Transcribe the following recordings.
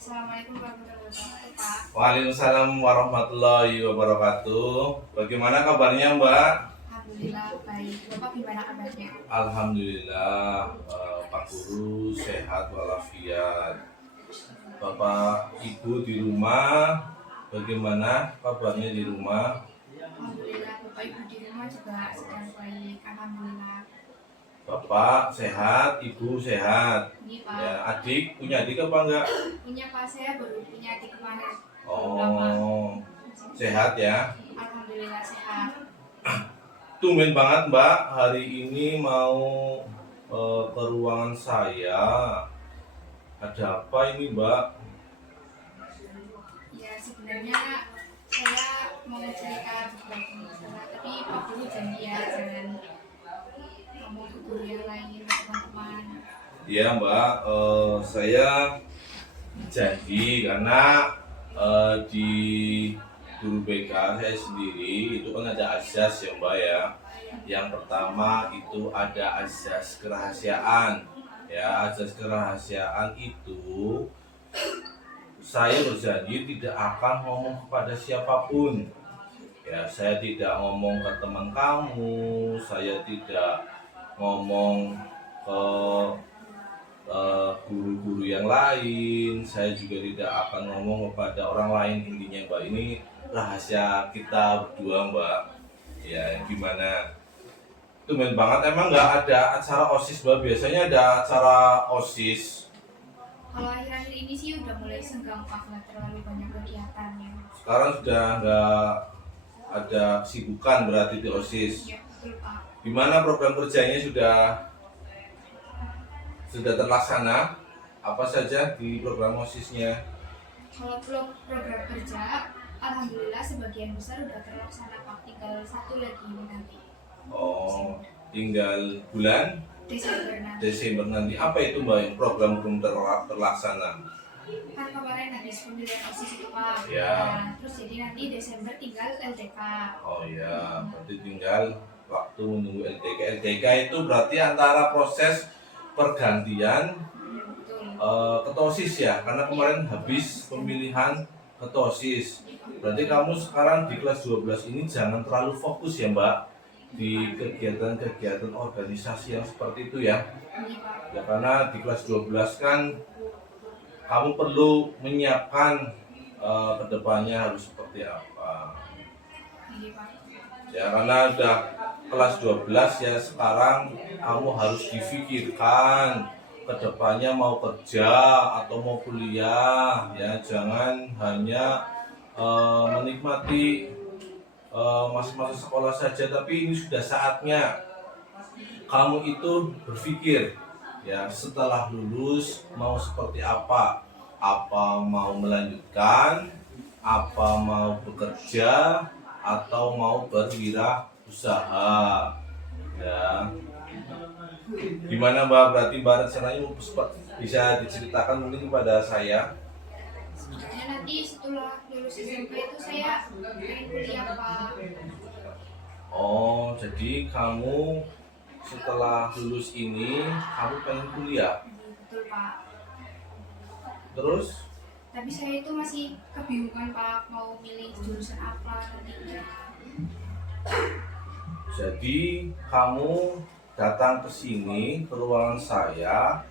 Assalamualaikum warahmatullahi wabarakatuh, Pak. Waalaikumsalam warahmatullahi wabarakatuh. Bagaimana kabarnya, Mbak? Alhamdulillah baik. Bapak gimana kabarnya? Alhamdulillah, Pak Guru sehat walafiat. Bapak Ibu di rumah, bagaimana kabarnya di rumah? Alhamdulillah Bapak Ibu di rumah juga sedang baik. Alhamdulillah. Bapak sehat, Ibu sehat. Ini Pak. Ya, adik punya adik apa enggak? Punya Pak, saya baru punya adik kemarin. Belum lama. Oh, sehat ya. Alhamdulillah sehat. Tumben banget Mbak, hari ini mau ke ruangan saya. Ada apa ini Mbak? Ya sebenarnya saya mau cerita beberapa masalah, tapi Pak Guru janji ya jangan ngomong ke guru yang lain, ke teman-teman. Iya Mbak, saya janji karena di guru BK saya sendiri itu kan ada azas ya Mbak ya. Yang pertama itu ada azas kerahasiaan. Ya, azas kerahasiaan itu saya berjanji tidak akan ngomong kepada siapapun. Ya, saya tidak ngomong ke teman kamu, saya tidak ngomong ke guru-guru yang lain, saya juga tidak akan ngomong kepada orang lain. Intinya Mbak, ini rahasia kita berdua Mbak. Ya, gimana? Itu main banget, emang nggak ada acara OSIS Mbak? Biasanya ada acara OSIS. Kalau akhir-akhir ini sih udah mulai senggang Pak, nggak terlalu banyak kegiatan ya. Sekarang sudah nggak ada kesibukan berarti di OSIS. Ya betul Pak. Gimana program kerjanya sudah terlaksana? Apa saja di program OSIS-nya? Kalau program kerja, alhamdulillah sebagian besar udah terlaksana Pak. Tinggal satu lagi ini nanti. Oh, tinggal bulan Desember nanti. Desember nanti. Apa itu Mbak yang program belum terlaksana? Kan kemarin habis pemilihan OSIS itu Pak. Ya. Nah, terus jadi nanti Desember tinggal LTK. Oh ya, berarti tinggal waktu menunggu LTK. LTK itu berarti antara proses pergantian Ya, betul. ketosis ya, karena kemarin habis pemilihan ketosis. Berarti kamu sekarang di kelas 12 ini jangan terlalu fokus ya Mbak di kegiatan-kegiatan organisasi yang seperti itu ya. Ini Pak. Ya karena di kelas 12 kan kamu perlu menyiapkan kedepannya harus seperti apa. Ini Pak. Ya karena udah kelas 12 ya, sekarang kamu harus difikirkan kedepannya mau kerja atau mau kuliah ya, jangan hanya menikmati masa-masa sekolah saja, tapi ini sudah saatnya kamu itu berpikir ya, setelah lulus mau seperti apa mau melanjutkan, apa mau bekerja atau mau berwirausaha ya. Gimana Mbak, berarti Mbak rencananya bisa diceritakan mungkin kepada saya? Sebenarnya nanti setelah lulus SMP itu saya pengen kuliah Pak. Oh, jadi kamu setelah lulus ini kamu pengen kuliah, Betul Pak. terus? Tapi saya itu masih kebingungan Pak, mau milih jurusan apa nantinya. Jadi kamu datang ke sini ke ruangan saya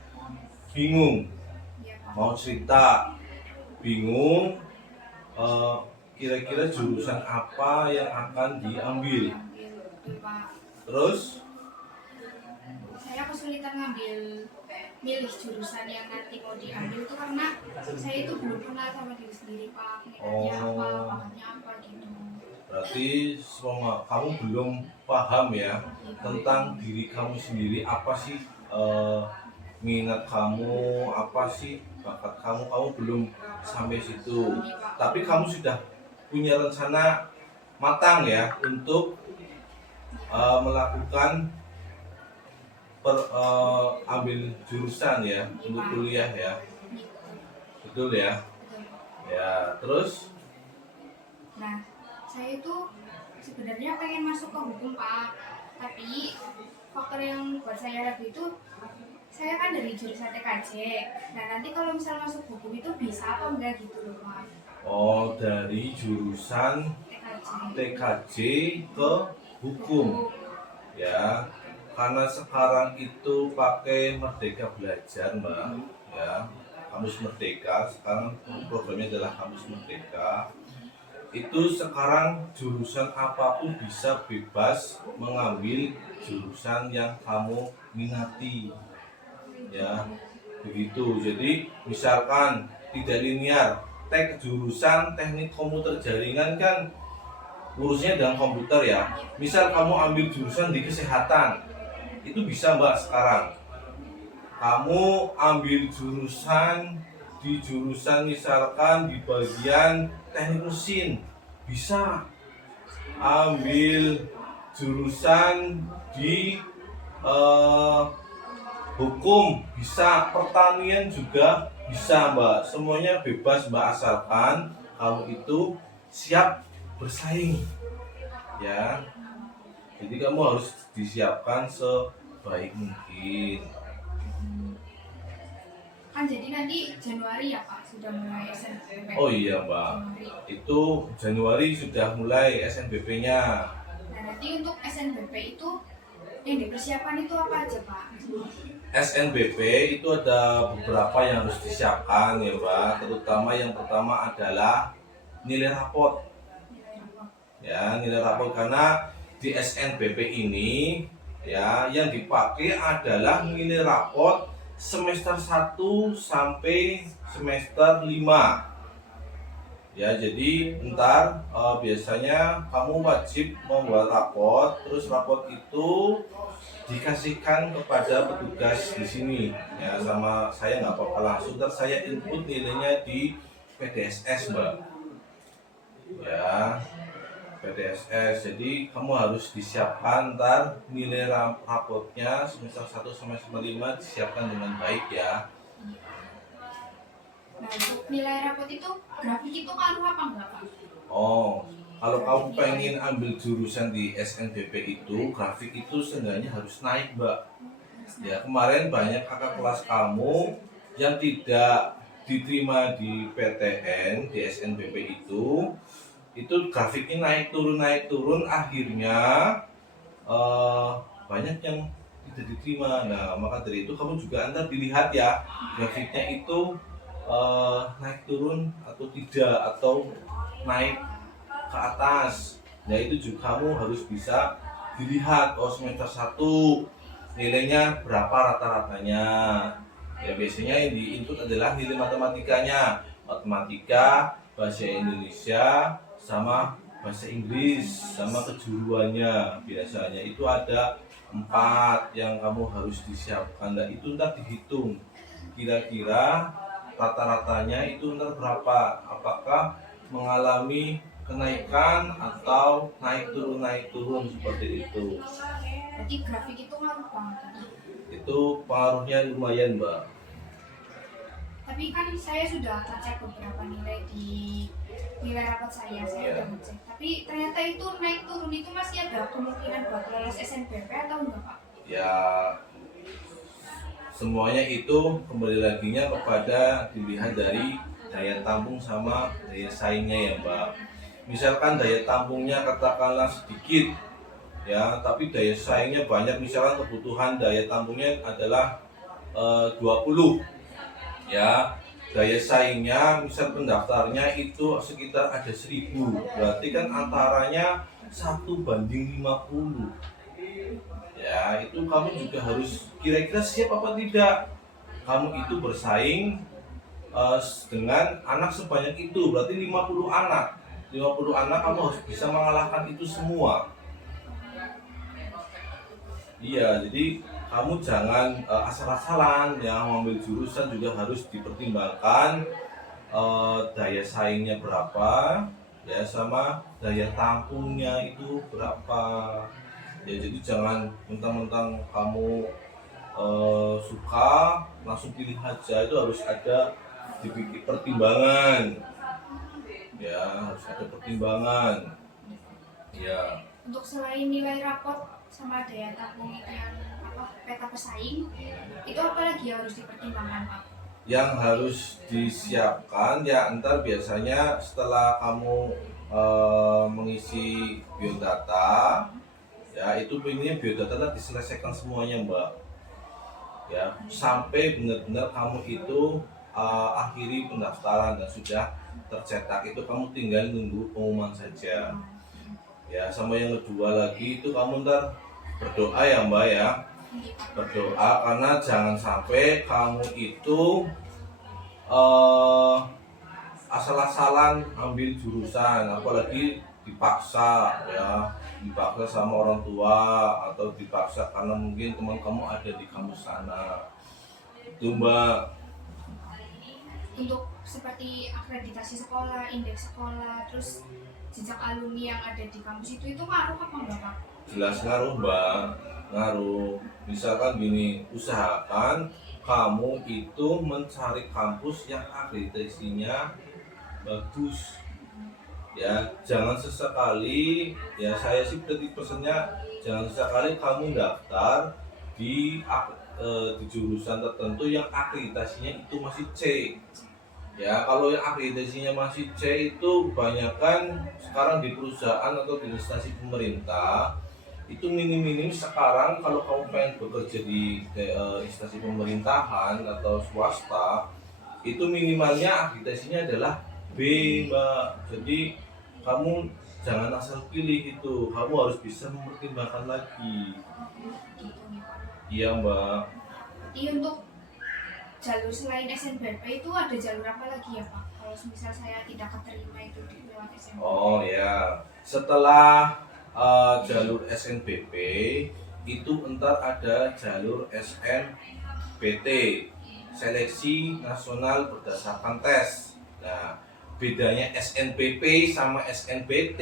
bingung, Ya Pak. mau cerita, bingung kira-kira jurusan apa yang akan diambil. Betul Pak. Terus Saya kesulitan milih jurusan yang nanti mau diambil itu karena saya itu belum kenal sama diri sendiri Pak. Minatnya apa, bakatnya apa gitu. berarti semua kamu belum paham ya tentang diri kamu sendiri, apa sih minat kamu, apa sih bakat kamu belum sampai situ. Tapi kamu sudah punya rencana matang ya untuk melakukan ambil jurusan ya untuk kuliah ya, betul ya? Ya, terus? Nah, saya itu sebenarnya pengen masuk ke hukum Pak, tapi faktor yang buat saya ragu itu saya kan dari jurusan TKJ. Nah nanti kalau misal masuk hukum itu bisa apa enggak gitu loh Pak? Oh, dari jurusan TKJ. TKJ ke hukum ya. Karena sekarang itu pakai Merdeka Belajar, Mbak. Ya, Kamus Merdeka. Sekarang programnya adalah Kamus Merdeka. Itu sekarang jurusan apapun bisa bebas mengambil jurusan yang kamu minati. Ya, begitu. Jadi, misalkan tidak linear, jurusan teknik komputer jaringan kan urusnya dengan komputer ya. Misal kamu ambil jurusan di kesehatan, itu bisa Mbak sekarang. Kamu ambil jurusan di jurusan misalkan di bagian teknik mesin, bisa. Ambil jurusan di hukum, bisa. Pertanian juga bisa Mbak. Semuanya bebas Mbak, asalkan kamu itu siap bersaing ya. Jadi kamu harus disiapkan sebaik mungkin. Kan jadi nanti Januari ya Pak sudah mulai SNBP. Oh iya Mbak, itu Januari sudah mulai SNBP-nya. Nah nanti untuk SNBP itu yang dipersiapkan itu apa aja Pak? SNBP itu ada beberapa yang harus disiapkan ya Mbak. Terutama yang pertama adalah nilai raport. Ya, nilai raport, karena di SNBP ini ya yang dipakai adalah nilai raport semester 1 sampai semester 5. Ya, jadi ntar biasanya kamu wajib membuat raport, terus raport itu dikasihkan kepada petugas di sini ya, sama saya nggak apa-apa langsung, ntar saya input nilainya di PDSS Mbak ya, PDSS. Jadi kamu harus disiapkan ntar nilai rapotnya semester 1 sampai semester 5 disiapkan dengan baik ya. Nah untuk nilai rapot itu grafik itu ngaruh apa enggak Pak? Oh, kalau kamu pengen ambil jurusan di SNBP itu, grafik itu seenggaknya harus naik Mbak. Ya, kemarin banyak kakak kelas kamu yang tidak diterima di PTN, di SNBP itu grafiknya naik turun, akhirnya banyak yang tidak diterima. Nah, maka dari itu kamu juga Anda dilihat ya, grafiknya itu naik turun atau tidak, atau naik ke atas. Nah, itu juga kamu harus bisa dilihat. Oh, semester 1 nilainya berapa rata-ratanya. Ya, biasanya yang di-input adalah nilai matematikanya. Matematika, bahasa Indonesia, sama bahasa Inggris, sama kejuruannya. Biasanya itu ada 4 yang kamu harus disiapkan. Dan itu ntar dihitung kira-kira rata-ratanya itu ntar berapa, apakah mengalami kenaikan atau naik turun seperti itu. Berarti grafik itu ngaruh banget. Itu pengaruhnya lumayan Mbak. Tapi kan saya sudah ngecek beberapa nilai di nilai rapot saya udah ngecek. Tapi ternyata itu naik turun itu masih ada kemungkinan buat lolos SNBP atau enggak Pak? Ya, semuanya itu kembali laginya kepada dilihat dari daya tampung sama daya saingnya ya Mbak. Misalkan daya tampungnya katakanlah sedikit ya, tapi daya saingnya banyak, misalkan kebutuhan daya tampungnya adalah 20 ya, daya saingnya misal pendaftarnya itu sekitar ada 1000, berarti kan antaranya 1:50 ya. Itu kamu juga harus kira-kira siap apa tidak. Kamu itu bersaing dengan anak sebanyak itu, berarti 50 anak kamu harus bisa mengalahkan itu semua. Iya, jadi kamu jangan asal-asalan ya, mengambil jurusan juga harus dipertimbangkan daya saingnya berapa ya, sama daya tampungnya itu berapa ya. Jadi jangan mentang-mentang kamu suka langsung pilih aja, itu harus ada dipikir pertimbangan ya, harus ada pertimbangan ya. Untuk selain nilai rapot sama daya tampung itu yang apa peta pesaing, itu apa lagi yang harus dipertimbangkan Pak? Yang harus disiapkan ya ntar biasanya setelah kamu mengisi biodata ya itu pengennya biodata diselesaikan semuanya Mbak ya sampai benar-benar kamu itu akhiri pendaftaran dan sudah tercetak itu kamu tinggal nunggu pengumuman saja ya. Sama yang kedua lagi itu kamu ntar berdoa ya Mbak ya, berdoa karena jangan sampai kamu itu asal-asalan ambil jurusan, apalagi dipaksa ya, dipaksa sama orang tua atau dipaksa karena mungkin teman kamu ada di kampus sana itu Mbak. Untuk seperti akreditasi sekolah, indeks sekolah, terus jejak alumni yang ada di kampus itu ngaruh apa enggak Pak? Jelas ngaruh Mbak, ngaruh. Misalkan gini, usahakan kamu itu mencari kampus yang akreditasinya bagus ya, jangan sesekali ya, saya sih pesannya jangan sesekali kamu daftar di jurusan tertentu yang akreditasinya itu masih C ya. Kalau yang akreditasinya masih C itu kebanyakan sekarang di perusahaan atau di instansi pemerintah itu minim-minim sekarang kalau kamu pengen bekerja di instansi pemerintahan atau swasta itu minimalnya akreditasinya adalah B Mbak. Jadi kamu jangan asal pilih itu, kamu harus bisa mempertimbangkan lagi. Gitu nih Pak. Iya Mbak. Jadi untuk jalur selain SNBP itu ada jalur apa lagi ya Pak? Kalau misal saya tidak keterima itu di lewat SNBP. Oh ya, setelah jalur SNBP itu entar ada jalur SNBT, seleksi nasional berdasarkan tes. Nah, bedanya SNBP sama SNBT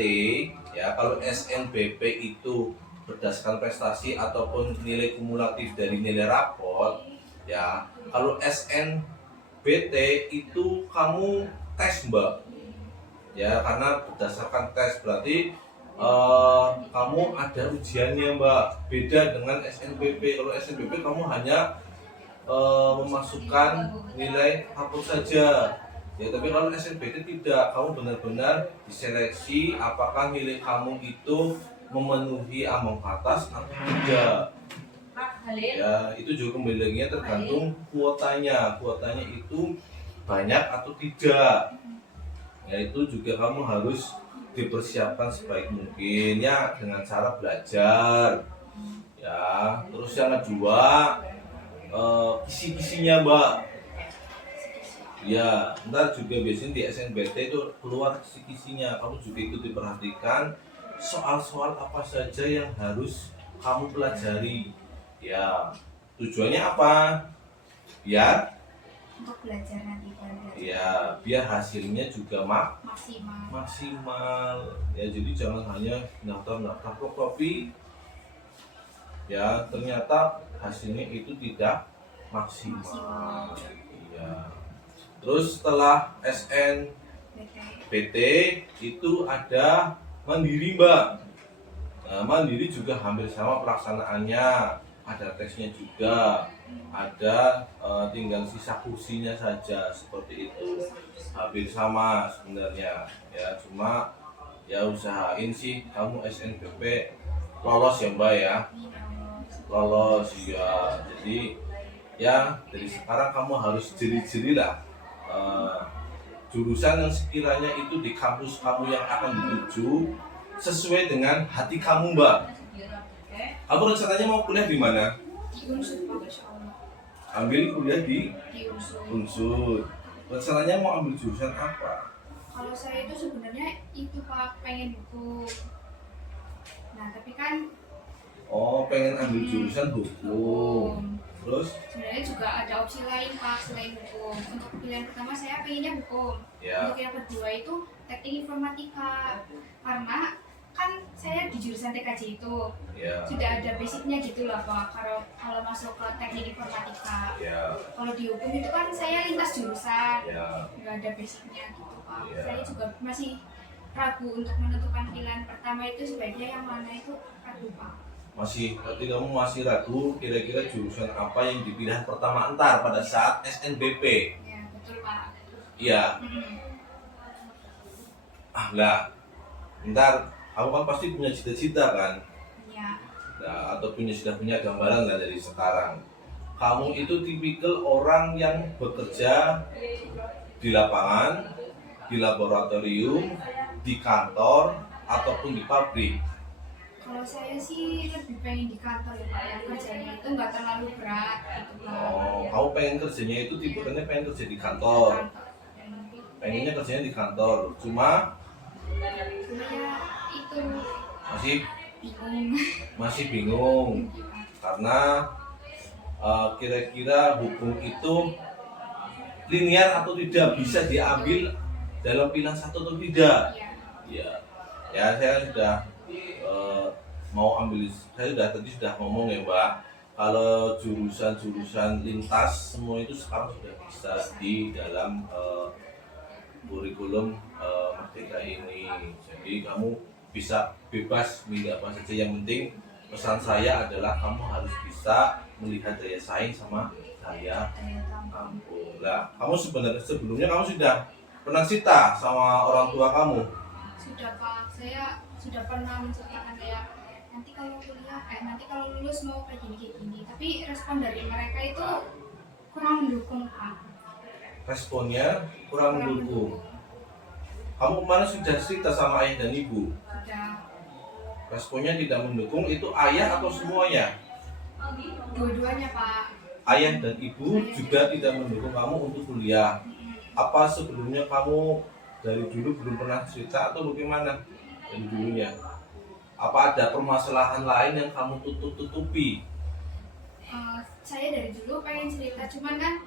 ya, kalau SNBP itu berdasarkan prestasi ataupun nilai kumulatif dari nilai raport ya. Kalau SNBT itu kamu tes Mbak ya, karena berdasarkan tes berarti kamu ada ujiannya Mbak. Beda dengan SNBP. Kalau SNBP kamu hanya memasukkan nilai raport saja ya, tapi kalau SNBT tidak, kamu benar-benar diseleksi apakah nilai kamu itu memenuhi ambang batas atau tidak ya. Itu juga kembali lagi tergantung kuotanya itu banyak atau tidak ya. Itu juga kamu harus dipersiapkan sebaik mungkin ya dengan cara belajar ya. Terus yang kedua kisi-kisinya Mbak ya, ntar juga biasanya di SNBT itu keluar kisi-kisinya, kamu juga ikut diperhatikan soal-soal apa saja yang harus kamu pelajari ya. Tujuannya apa? Biar Untuk belajar nanti ya, biar hasilnya juga maksimal ya. Jadi jangan hanya daftar fotokopi ya, ternyata hasilnya itu tidak maksimal ya. Terus setelah SNBT itu ada mandiri Mbak. Nah, mandiri juga hampir sama pelaksanaannya, ada tesnya juga, ada tinggal sisa kursinya saja seperti itu, hampir sama sebenarnya ya. Cuma ya usahain sih kamu SNBP lolos ya Mbak ya, lolos ya. Jadi ya dari sekarang kamu harus jeli-jeli lah jurusan yang sekiranya itu di kampus kamu yang akan dituju sesuai dengan hati kamu Mbak. Kamu rencananya mau kuliah di mana? di Unsur Pak, Insya Allah. Ambil kuliah di Unsur. Unsur. Rencananya mau ambil jurusan apa? Kalau saya itu sebenarnya itu Pak, pengen hukum. Nah tapi kan Pengen ambil jurusan hukum. Terus? Sebenarnya juga ada opsi lain Pak selain hukum. Untuk pilihan pertama saya pengennya hukum. Ya. Untuk yang kedua itu teknik informatika. Karena kan saya di jurusan TKJ itu Ya. sudah ada basicnya gitu loh Pak. Kalau masuk ke teknik informatika. Ya. Kalau di hukum itu kan saya lintas jurusan. Ya. Nggak ada basicnya gitu Pak. Ya. Saya juga masih ragu untuk menentukan pilihan pertama itu sebaiknya yang mana, itu ragu Pak. Berarti kamu masih ragu kira-kira jurusan apa yang dipilih pertama entar pada saat SNBP. Ya, betul Pak. Iya. Lah, ntar kamu kan pasti punya cita-cita kan? Ya. Nah, atau sudah punya gambaran lah dari sekarang. Kamu itu tipikal orang yang bekerja di lapangan, di laboratorium, di kantor, ataupun di pabrik. Kalau saya sih lebih pengen di kantor ya Pak, yang kerjanya itu nggak terlalu berat gitu Pak. Oh, kamu pengen kerjanya itu tipikalnya pengen kerja di kantor. Kantor. Pengennya kerjanya di kantor. Cuma Cuma ya itu masih bingung. bingung karena kira-kira hukum itu linear atau tidak, bisa diambil dalam pilihan satu atau tidak. Ya. Ya saya sudah mau ambil, saya sudah ngomong ya Mbak, kalau jurusan-jurusan lintas semua itu sekarang sudah bisa di dalam kurikulum Merdeka ini. Jadi kamu bisa bebas milih apa saja, yang penting pesan saya adalah kamu harus bisa melihat daya saing sama daya tampung. Lah, kamu sebelumnya kamu sudah pernah cerita sama orang tua kamu? Sudah Pak, saya sudah pernah menceritakan kayak nanti kalau kuliah, nanti kalau lulus mau kayak gini. Tapi respon dari mereka itu kurang mendukung Pak. Responnya kurang mendukung. Kamu kemarin sudah cerita sama ayah dan ibu? Sudah. Responnya tidak mendukung, itu ayah atau semuanya? Dua-duanya Pak. Ayah dan ibu juga tidak mendukung kamu untuk kuliah. Apa sebelumnya kamu dari dulu belum pernah cerita atau bagaimana dari dulunya? Apa ada permasalahan lain yang kamu tutupi? Saya dari dulu pengen cerita, cuman kan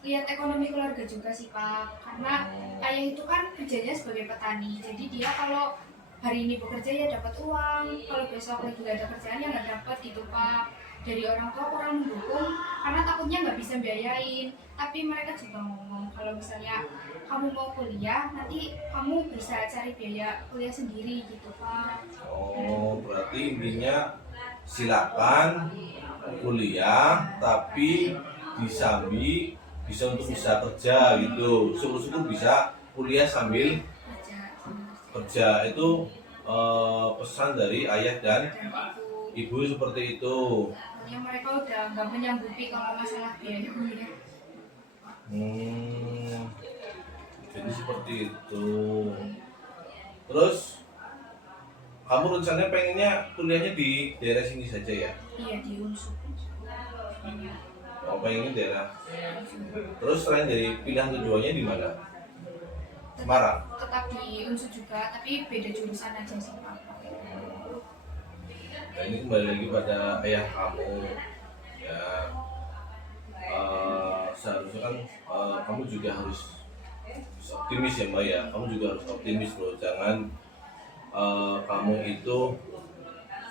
lihat ekonomi keluarga juga sih Pak. Karena ayah itu kan kerjanya sebagai petani, jadi dia kalau hari ini bekerja ya dapat uang, kalau besok lagi gak ada kerjaan ya nggak dapat gitu Pak. Dari orang tua kurang mendukung karena takutnya nggak bisa biayain. Tapi mereka juga ngomong kalau misalnya kamu mau kuliah, nanti kamu bisa cari biaya kuliah sendiri gitu Pak. Oh, berarti intinya silakan kuliah tapi disambi bisa untuk bisa kerja gitu. Syukur-syukur bisa kuliah sambil kerja. Itu pesan dari ayah dan ibu seperti itu. Yang mereka udah nggak menyanggupi kalau masalah biaya kuliah. Jadi seperti itu. Terus kamu rencananya pengennya kuliahnya di daerah sini saja ya? Iya, di Unsur. Oh, pengennya daerah. Terus selain dari pilihan keduanya di mana? Semarang. Tetap di Unsur juga, tapi beda jurusan aja sih Pak. Nah, ini kembali lagi pada ayah kamu ya. Seharusnya kan kamu juga harus optimis ya Mbak ya. Kamu juga harus optimis loh. Jangan kamu itu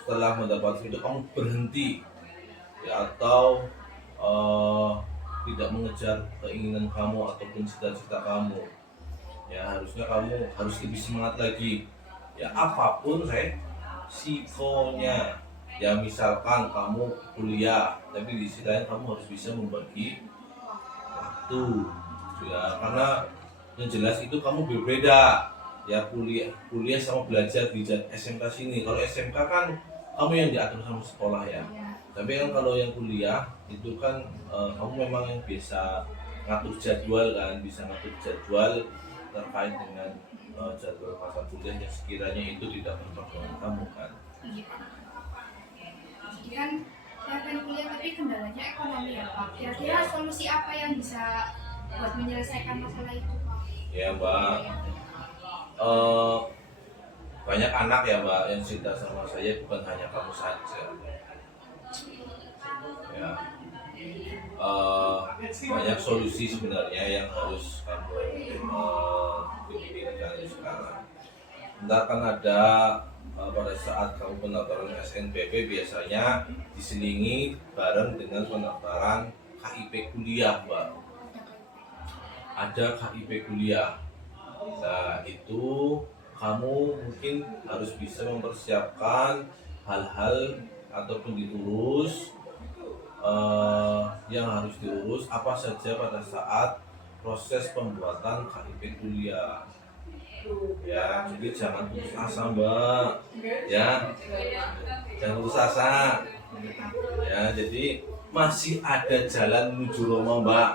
setelah mendapatkan itu kamu berhenti ya, atau tidak mengejar keinginan kamu ataupun cita-cita kamu. Ya harusnya kamu harus lebih semangat lagi. Ya apapun resikonya. Ya misalkan kamu kuliah, tapi di sisi lain kamu harus bisa membagi waktu. Ya karena yang jelas itu kamu berbeda. Ya kuliah sama belajar di SMK sini. Kalau SMK kan kamu yang diatur sama sekolah ya. Tapi kan kalau yang kuliah itu kan kamu memang yang bisa ngatur jadwal kan, bisa ngatur jadwal terkait dengan jadwal mata kuliah yang sekiranya itu tidak berpengaruh dengan kamu kan. Iya. Jadi kan saya pengen kuliah tapi kendalanya ekonomi ya Pak. Kira-kira solusi apa yang bisa buat menyelesaikan masalah itu Pak? Ya Mbak, banyak anak ya Mbak yang cerita sama saya, bukan hanya kamu saja. Ya, banyak solusi sebenarnya yang harus kamu pikirkan sekarang. Ntar kan ada pada saat kamu pendaftaran SNBP biasanya diselingi bareng dengan pendaftaran KIP kuliah Mbak. Ada KIP kuliah. Nah itu kamu mungkin harus bisa mempersiapkan hal-hal ataupun diurus, yang harus diurus apa saja pada saat proses pembuatan KIP kuliah. Ya, jadi jangan putus asa Mbak, ya, jangan putus asa. Ya, jadi masih ada jalan menuju Roma Mbak.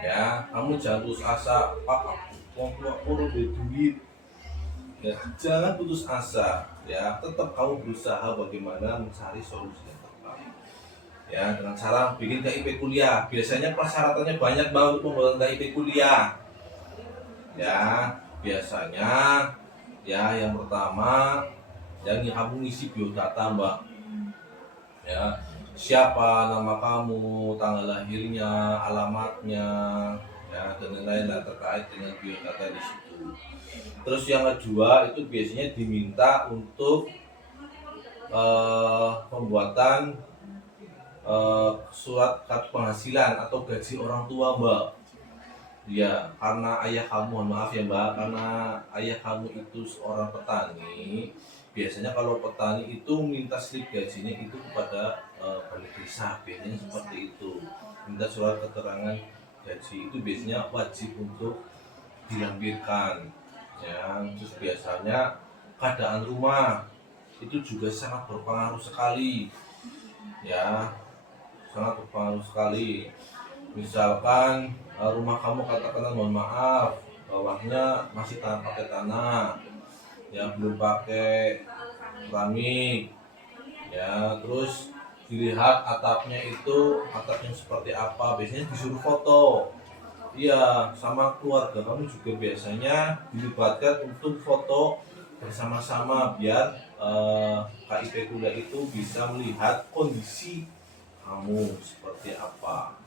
Ya, kamu jangan putus asa, Pak, wong tuaku udah duit. Ya, jangan putus asa, ya, tetap kamu berusaha bagaimana mencari solusi yang tepat. Ya, dengan cara bikin KIP kuliah. Biasanya persyaratannya banyak Mbak untuk pembuatan KIP kuliah. Ya, biasanya ya yang pertama yang kamu ngisi biodata Mbak. Ya, siapa nama kamu, tanggal lahirnya, alamatnya, ya, dan lain-lain terkait dengan biodata di situ. Terus yang kedua itu biasanya diminta untuk pembuatan surat kartu penghasilan atau gaji orang tua Mbak. Ya, karena ayah kamu, mohon maaf ya Mbak, karena ayah kamu itu seorang petani. Biasanya kalau petani itu minta slip gajinya itu kepada balai desa, biasanya seperti itu. Minta surat keterangan gaji itu biasanya wajib untuk dilampirkan. Ya, terus biasanya keadaan rumah itu juga sangat berpengaruh sekali. Ya, sangat berpengaruh sekali. Misalkan rumah kamu katakanlah mohon maaf bawahnya masih pakai tanah, ya belum pakai keramik, ya terus dilihat atapnya itu atapnya seperti apa, biasanya disuruh foto. Iya, sama keluarga kamu juga biasanya dilibatkan untuk foto bersama-sama biar KIP kuliah itu bisa melihat kondisi kamu seperti apa.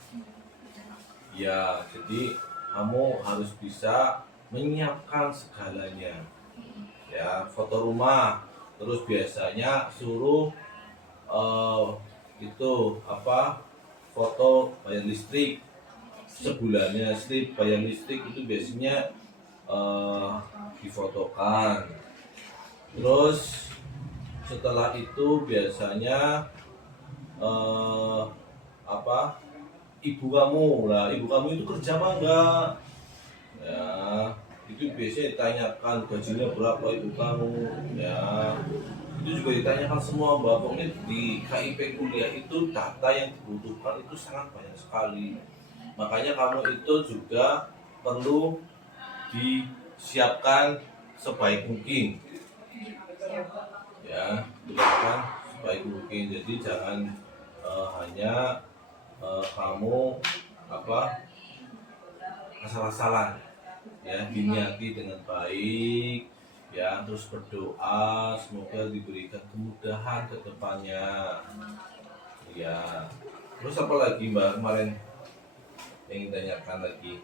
Ya, jadi kamu harus bisa menyiapkan segalanya. Ya, foto rumah, terus biasanya suruh itu apa? Foto bayar listrik sebulannya, slip bayar listrik itu biasanya difotokan. Terus setelah itu biasanya apa? Ibu kamu itu kerja apa enggak, ya itu biasanya ditanyakan gajinya berapa ibu kamu, ya itu juga ditanyakan semua Mbak. Pokoknya di KIP kuliah itu data yang dibutuhkan itu sangat banyak sekali, makanya kamu itu juga perlu disiapkan sebaik mungkin, ya disiapkan sebaik mungkin. Jadi jangan hanya kamu asal-asalan, ya diniati dengan baik, ya terus berdoa semoga diberikan kemudahan ke depannya. Ya, terus apa lagi Mbak kemarin yang ingin tanyakan lagi?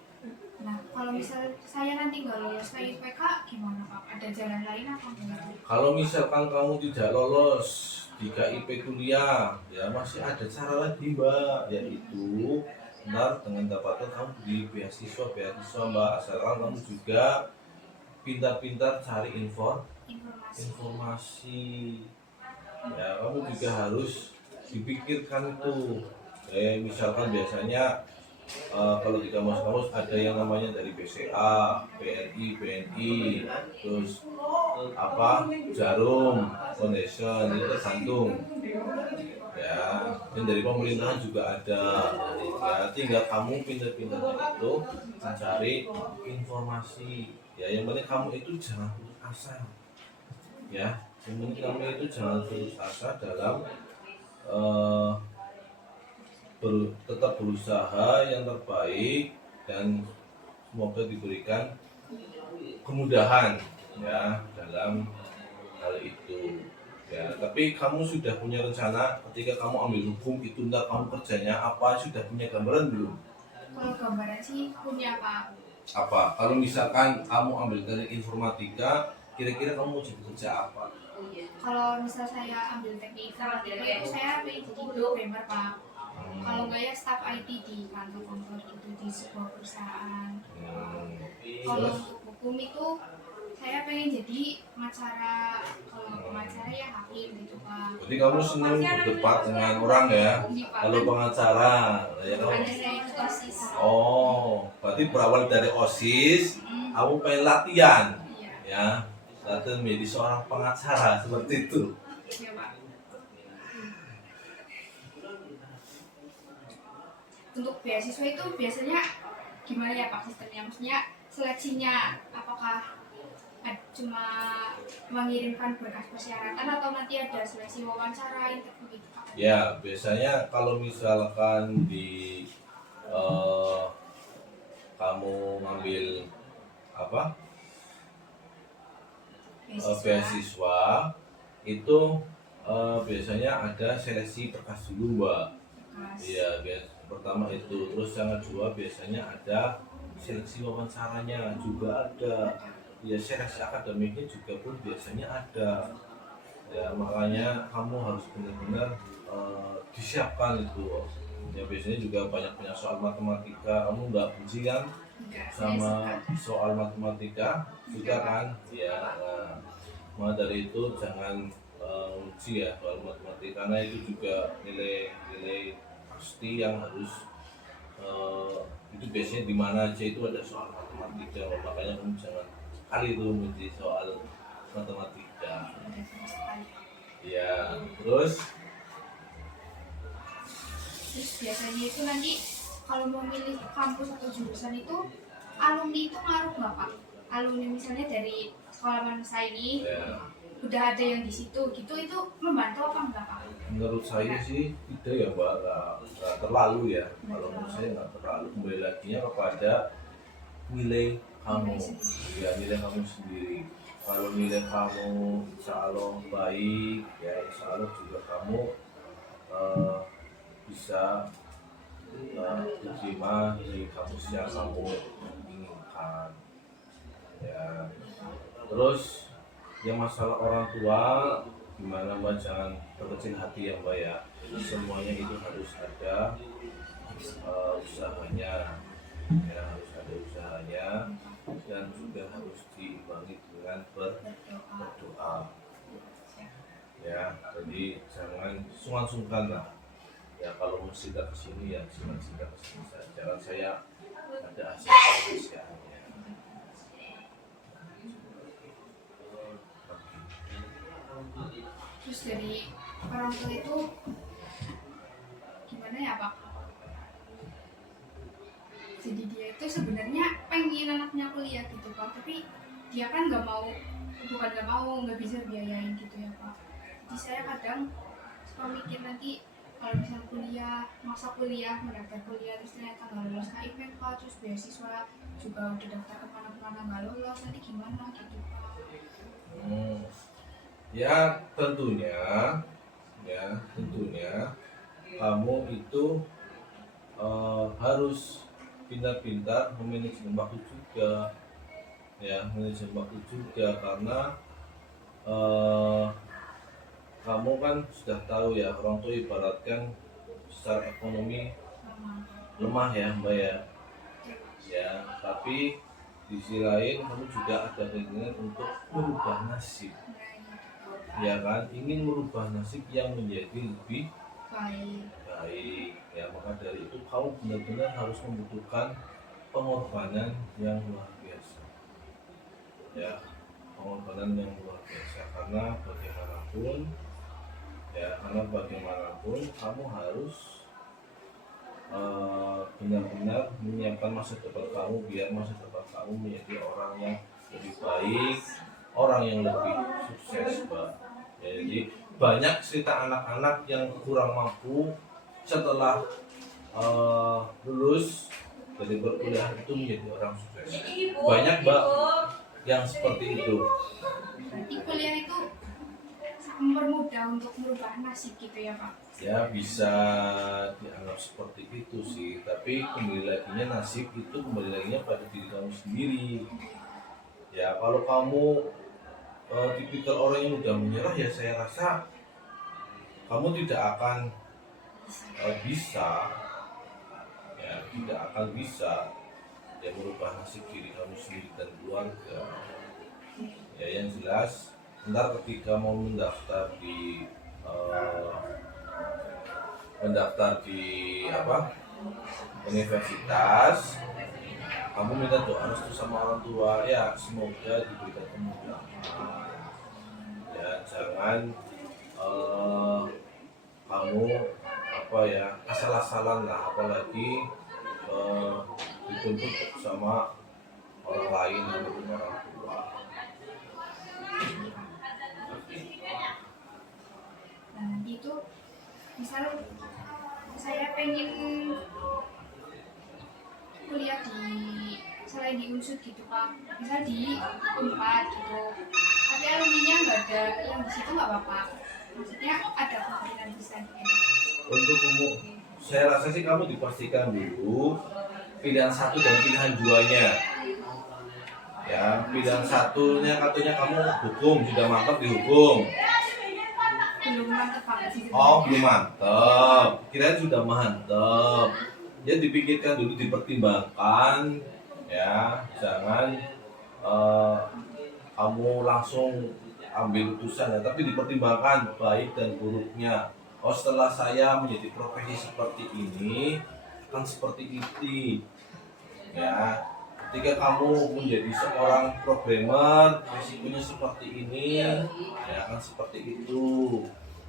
Nah, kalau misal saya nanti nggak lolos KIPK gimana Pak? Ada jalan lain apa enggak? Kalau misalkan kamu tidak lolos di KIP kuliah, ya masih ada cara lagi Mbak, yaitu ntar dengan dapatkan kamu di beasiswa Mbak, asalkan kamu juga pintar-pintar cari informasi. Ya, kamu juga harus dipikirkan itu. Misalkan biasanya kalau di kampus-kampus ada yang namanya dari BCA, BRI, BNI, terus Jarum Foundation, itu tergantung. Ya, dan dari pemerintahan juga ada. Ya, tinggal kamu pintar-pintarnya itu mencari informasi. Ya, yang penting kamu itu jangan putus asa. Ya, yang penting kamu itu jangan putus asa dalam tetap berusaha yang terbaik dan semoga diberikan kemudahan ya dalam hal itu. Ya, tapi kamu sudah punya rencana ketika kamu ambil hukum itu ntar kamu kerjanya apa, sudah punya gambaran belum? Kalau gambaran sih punya Pak. Apa? Kalau misalkan kamu ambil teknik informatika, kira-kira kamu mau jadi kerja apa? Kalau misal saya ambil teknik informatika itu saya pengen jadi programmer Pak. Kalau nggak ya staff IT di kantor itu di sebuah perusahaan. Kalau untuk hukum itu Saya pengen jadi pengacara, kalau pengacara ya hakim gitu Pak. Jadi kamu senang berdebat dengan orang ya? Iya Pak. Kalau pengacara, ya kamu. Makanya saya ikut OSIS. Oh, berarti berawal dari OSIS, Hmm, kamu pengen latihan, iya, ya, latihan menjadi seorang pengacara seperti itu. iya Pak. Untuk beasiswa itu biasanya gimana ya Pak sistemnya? Maksudnya seleksinya apakah cuma mengirimkan berkas persyaratan atau nanti ada seleksi wawancara interview gitu Pak? Ya, biasanya kalau misalkan di eh, kamu ngambil apa beasiswa itu biasanya ada seleksi berkas dulu Mbak. Berkas. Iya, pertama itu, terus yang kedua biasanya ada seleksi wawancaranya juga ada. Ya, seleksi akademiknya juga pun biasanya ada. Ya, makanya kamu harus benar-benar disiapkan itu. Ya, biasanya juga banyak soal matematika. Kamu nggak benci kan Enggak, saya sama suka. soal matematika? Suka kan? Ya, nah, maka dari itu jangan uji ya soal matematika, karena itu juga nilai pasti yang harus itu biasanya di mana aja itu ada soal matematika, makanya kamu jangan kali itu menjadi soal matematika. Ada sama sekali. Ya, terus Terus biasanya itu nanti kalau mau milih kampus atau jurusan itu alumni itu ngaruh nggak Pak? Alumni misalnya dari sekolah mana saya ini ya, udah ada yang di situ gitu, itu membantu apa enggak Pak? menurut saya sih tidak ya Mbak, nggak terlalu ya. Kalau menurut saya nggak terlalu, kembali lagi kepada nilai kamu, ya nilai kamu sendiri. Kalau nilai kamu insya Allah baik, ya insya Allah juga kamu bisa diterima di kampus yang kamu inginkan. Ya, terus yang masalah orang tua gimana Mbak, jangan berkecil hati ya Mbak ya. Semuanya itu harus ada usahanya, ya harus ada usahanya, dan juga harus diimbangi dengan berdoa. Ya, jadi jangan sungkan-sungkan lah. Ya kalau mau sidak ke sini ya sidak ke sini saja. Jangan saya ada asal manusianya. Terus dari orang tua itu gimana ya Pak? Jadi dia itu sebenarnya pengen anaknya kuliah gitu Pak, tapi dia kan nggak bisa biayain gitu ya Pak. Jadi saya kadang suka mikir nanti kalau misalnya masa kuliah, mendaftar kuliah terus ternyata nggak lolos KIPK, terus beasiswa juga udah daftar kemana-mana nggak lolos, nanti gimana gitu Pak? Ya tentunya kamu itu harus pintar-pintar memanajemen waktu juga, ya manajemen waktu juga, karena kamu kan sudah tahu ya, orang tua ibaratkan secara ekonomi lemah ya Mbak ya. Ya, tapi di sisi lain kamu juga ada keinginan untuk merubah nasib, ya kan, ingin merubah nasib yang menjadi lebih baik. Ya, maka dari itu kamu benar-benar harus membutuhkan pengorbanan yang luar biasa, ya pengorbanan yang luar biasa, karena bagaimanapun kamu harus benar-benar menyiapkan masa depan kamu, biar masa depan kamu menjadi orang yang lebih baik, orang yang lebih sukses Mbak. Ya, jadi banyak cerita anak-anak yang kurang mampu setelah lulus dari berkuliah itu menjadi orang sukses. Banyak Mbak yang seperti itu. Berarti kuliah itu mempermudah untuk merubah nasib gitu ya Pak? Ya bisa dianggap seperti itu sih, tapi kembali lagi nasib itu kembali lagi pada diri kamu sendiri. Ya kalau kamu tipikal orang yang mudah menyerah, ya saya rasa kamu tidak akan bisa ya merubah nasib diri kamu sendiri dan keluarga. Ya, yang jelas ntar ketika mau mendaftar di apa universitas, kamu minta doa restu sama orang tua ya, semoga diberikan kemudahan. Ya, jangan kamu apa ya asal-asalan lah, apalagi dituntut sama orang lain atau orang tua. Nah, itu misal saya pengen kuliah di selain di Unsur gitu Pak, misal di Unpad gitu, tapi alumninya nggak ada yang di situ nggak apa-apa, maksudnya ada kemungkinan bisa gitu. Untuk umum, saya rasa sih kamu dipastikan dulu pilihan satu dan pilihan duanya. Ya, pilihan satunya katanya kamu hukum, sudah mantap di hukum. Belum mantep banget sih Oh, sebenarnya. belum mantap. Kirain sudah mantap. Ya dipikirkan dulu, dipertimbangkan. Ya, jangan kamu langsung ambil keputusan ya, tapi dipertimbangkan baik dan buruknya. Oh, setelah saya menjadi profesi seperti ini, kan seperti itu. Ya, ketika kamu menjadi seorang programmer, risikonya seperti ini, ya kan seperti itu.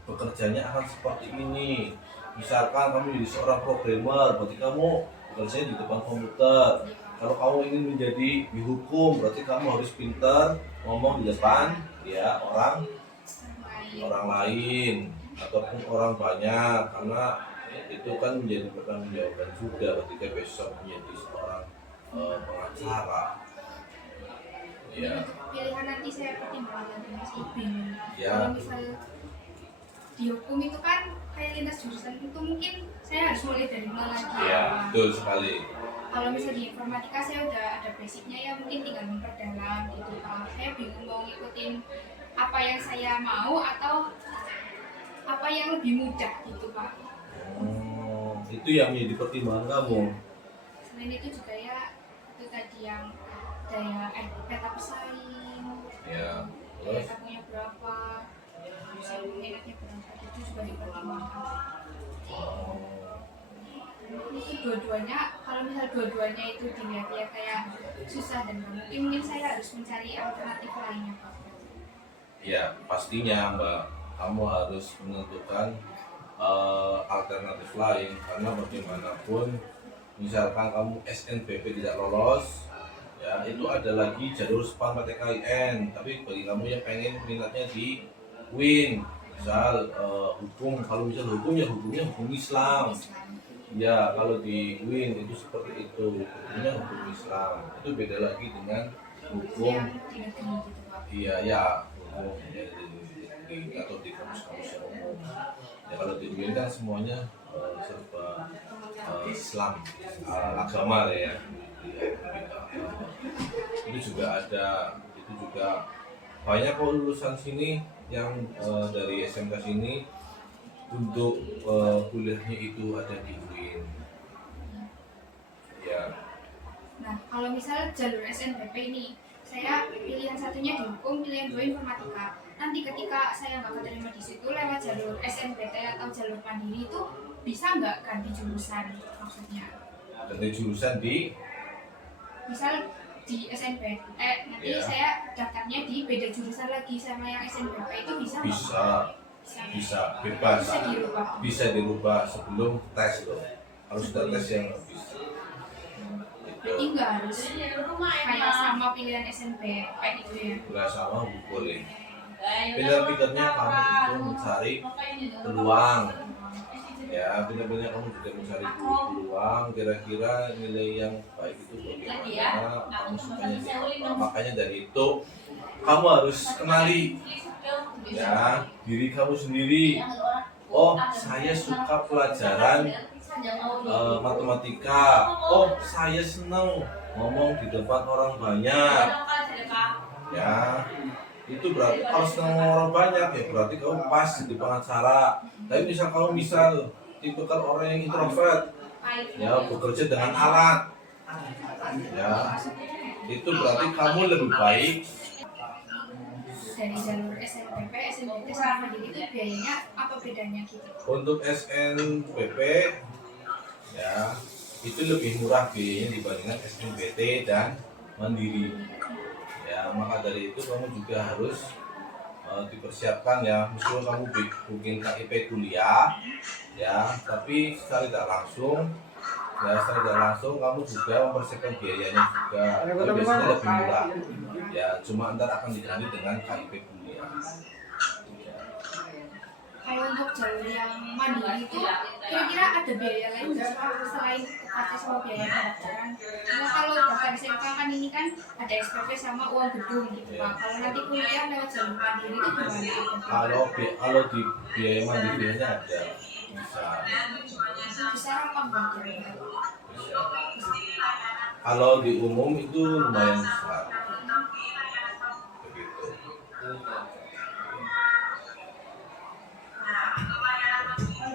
Bekerjanya akan seperti ini. Misalkan kamu menjadi seorang programmer, berarti kamu bekerja di depan komputer. Kalau kamu ingin menjadi di hukum, berarti kamu harus pintar ngomong di depan ya orang lain ataupun orang banyak, karena itu kan menjadi pertanggungjawaban juga ketika besok menjadi seorang pengacara. Ya. Pilihan nanti saya pertimbangkan masih bingung. Ya. Kalau misal di hukum itu kan kayak lintas jurusan itu mungkin saya harus mulai dari nol lagi. Iya, betul sekali. Kalau misal di informatika saya udah ada basicnya ya, mungkin tinggal memperdalam gitu Pak. Saya bingung mau ngikutin apa yang saya mau atau apa yang lebih mudah gitu Pak. Itu yang menjadi pertimbangan kamu. Selain itu juga ya itu tadi yang daya peta pesaing, Ya, daya terus tampungnya berapa, bisa minatnya berapa, itu juga dipertimbangkan. Itu dua-duanya, kalau misal dua-duanya itu dilihat ya kayak susah dan nggak mungkin saya harus mencari alternatif lainnya Pak. ya pastinya Mbak, kamu harus menentukan alternatif lain, karena bagaimanapun misalkan kamu SNBP tidak lolos, ya itu ada lagi jalur SPAN PTKIN. Tapi bagi kamu yang pengen minatnya di UIN, misal hukum, kalau misal hukum ya hukumnya hukum Islam. Ya, kalau di UIN itu seperti itu, hukumnya hukum Islam. Itu beda lagi dengan hukum. Yang di negeri gitu Pak. Iya, ya, hukum ya, atau di kampus-kampus yang umum. Ya, kalau di UIN kan semuanya serba Islam, agama lah ya. Itu juga banyak kok lulusan sini yang dari SMK sini untuk kuliahnya itu ada di UIN. Ya. Nah, kalau misal jalur SNBP ini, saya pilihan satunya di hukum, pilihan dua informatika. Nanti ketika saya nggak keterima di situ lewat jalur SNBT atau jalur mandiri itu bisa nggak ganti jurusan maksudnya? Ganti jurusan di? Misal di SNBT, nanti Ya. saya daftarnya di beda jurusan lagi sama yang SNBP itu bisa nggak? Bisa, bebas. Bisa dirubah. Bisa dirubah sebelum tes loh. Harus sudah tes yang bisa. Berarti nggak harus kayak sama pilihan SNBP gitu ya? Nggak sama, boleh. Pintar-pintarnya kamu itu mencari peluang. Ya, benar-benar kamu juga mencari peluang, kira-kira nilai yang baik itu bagaimana, kamu sukanya di apa. Makanya dari itu kamu harus kenali ya diri kamu sendiri. Oh, saya suka pelajaran matematika. Oh, saya senang ngomong di depan orang banyak. Ya, itu berarti kalau senang ngomong orang banyak ya berarti kamu pas di depan acara. Tapi misal tipe kan orang yang introvert, ya bekerja dengan alat, ya itu berarti kamu lebih baik dari jalur SNPP, SNBT sama Mandiri itu biayanya apa bedanya gitu? Untuk SNPP ya itu lebih murah biayanya dibandingkan SNBT dan Mandiri. Ya maka dari itu kamu juga harus dipersiapkan ya, meskipun kamu bikin KIP kuliah ya, tapi secara tidak langsung kamu juga mempersiapkan biayanya juga. Tapi biasanya lebih murah ya, cuma ntar akan diganti dengan KIP kuliah. Kalau untuk jalur yang Mandiri itu kira-kira ada biaya lain nggak sih Pak, selain UKT sama biaya pendaftaran? Karena kalau daftar SMK kan ini kan ada SPP sama uang gedung gitu Pak. Kalau nanti kuliah lewat jalur Mandiri itu gimana? Kalau di biaya Mandiri biasanya ada bisa. Besar apa enggak kira-kira? Kalau di umum itu lumayan besar. Begitu.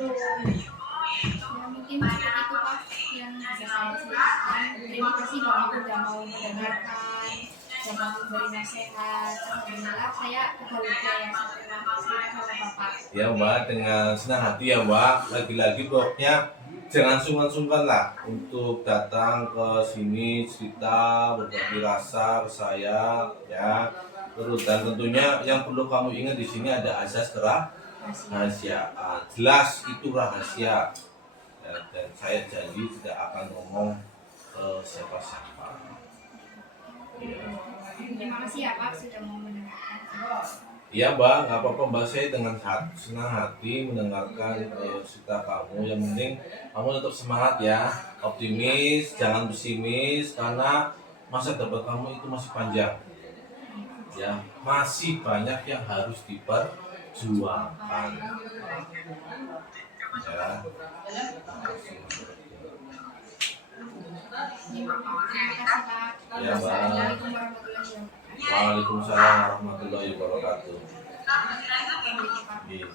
Ya mungkin cukup itu Pak yang bisa saya ceritakan. Terima kasih Bapak udah mau mendengarkan dan mau memberi nasihat. Alhamdulillah saya agak lega ya setelah cerita sama Bapak. Ya Mbak, dengan senang hati ya Mbak. Lagi-lagi pokoknya jangan sungkan-sungkan lah untuk datang ke sini cerita berbagi rasa ke saya ya. Terus dan tentunya yang perlu kamu ingat di sini ada asas kerahasiaan. Jelas itu rahasia. Ya, dan saya janji tidak akan ngomong ke siapa-siapa. Ya. Terima kasih ya Pak sudah mau mendengarkan. Iya Mbak, nggak apa-apa Mbak, saya dengan senang hati mendengarkan cerita kamu. Yang penting kamu tetap semangat ya, optimis, jangan pesimis karena masa depan kamu itu masih panjang. Ya, masih banyak yang harus diperjuangkan. Ya. Terima kasih Pak. Ya, Mbak. Assalamualaikum warahmatullahi wabarakatuh. Waalaikumsalam warahmatullahi wabarakatuh. Sampai jumpa. Iya.